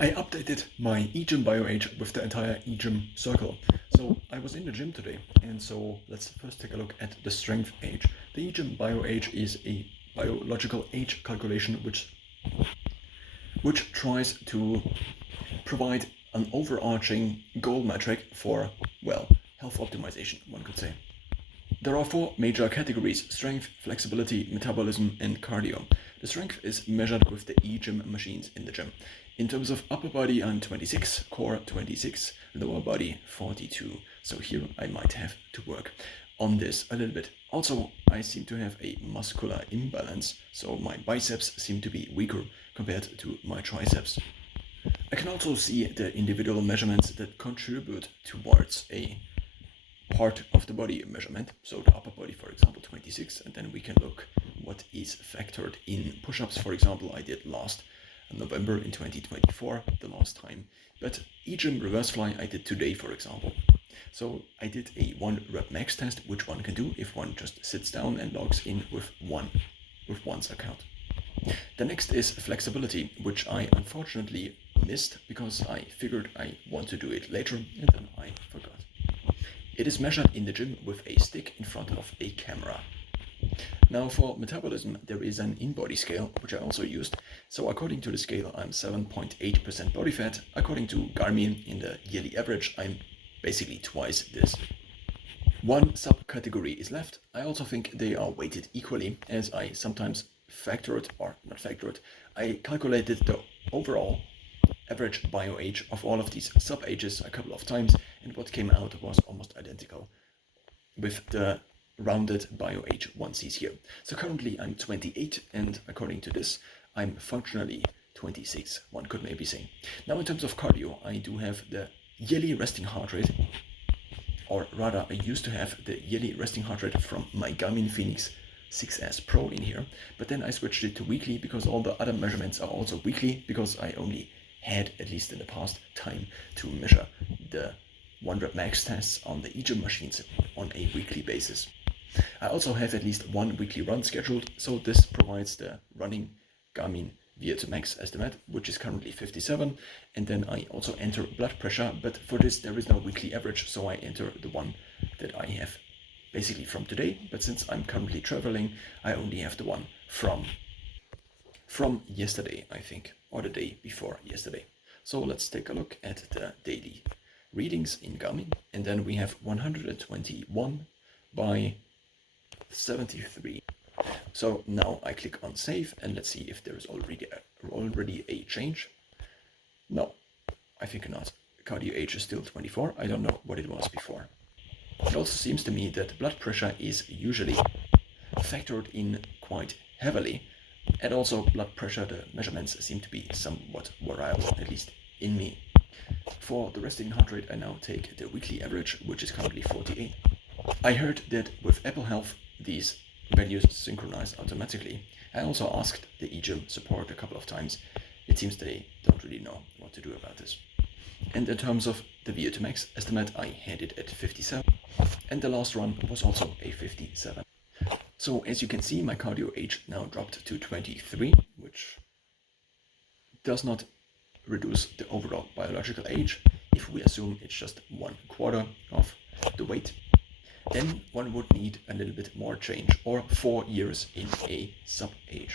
I updated my eGym BioAge with the entire eGym circle. So I was in the gym today, and so let's first take a look at the strength age. The eGym BioAge is a biological age calculation which tries to provide an overarching goal metric for, well, health optimization, one could say. There are four major categories: strength, flexibility, metabolism, and cardio. The strength is measured with the eGym machines in the gym. In terms of upper body, I'm 26, core 26, lower body 42. So here I might have to work on this a little bit. Also, I seem to have a muscular imbalance, so my biceps seem to be weaker compared to my triceps. I can also see the individual measurements that contribute towards a part of the body measurement. So the upper body, for example, 26, and then we can look what is factored in push-ups. For example, I did last November in 2024, the last time. But eGym reverse fly I did today, for example. So I did a 1 rep max test, which one can do if one just sits down and logs in with one's account. The next is flexibility, which I unfortunately missed because I figured I want to do it later and then I forgot. It is measured in the gym with a stick in front of a camera. Now for metabolism, there is an in-body scale, which I also used. So according to the scale, I'm 7.8% body fat. According to Garmin, in the yearly average, I'm basically twice this. One subcategory is left. I also think they are weighted equally, as I sometimes I calculated the overall average BioAge of all of these sub-ages a couple of times, and what came out was almost identical with the rounded BioAge one sees here. So currently I'm 28, and according to this, I'm functionally 26, one could maybe say. Now in terms of cardio, I do have the yearly resting heart rate, or rather I used to have the yearly resting heart rate from my Garmin Fenix 6S Pro in here, but then I switched it to weekly because all the other measurements are also weekly, because I only had, at least in the past, time to measure the 1 rep max tests on the eGym machines on a weekly basis. I also have at least one weekly run scheduled, so this provides the running Garmin VO2 max estimate, which is currently 57, and then I also enter blood pressure, but for this there is no weekly average, so I enter the one that I have basically from today, but since I'm currently traveling, I only have the one from yesterday, I think, or the day before yesterday. So let's take a look at the daily readings in Garmin, and then we have 121 by 73. So now I click on save, and let's see if there is already a change. No, I think not. Cardio age is still 24. I don't know what it was before. It also seems to me that blood pressure is usually factored in quite heavily, and also blood pressure, the measurements seem to be somewhat variable, at least in me. For the resting heart rate, I now take the weekly average, which is currently 48. I heard that with Apple Health, these values synchronize automatically. I also asked the eGym support a couple of times. It seems they don't really know what to do about this. And in terms of the VO2 max estimate, I had it at 57, and the last run was also a 57. So as you can see, my cardio age now dropped to 23, which does not reduce the overall biological age. If we assume it's just 1/4 of the weight, then one would need a little bit more change, or 4 years in a sub-age.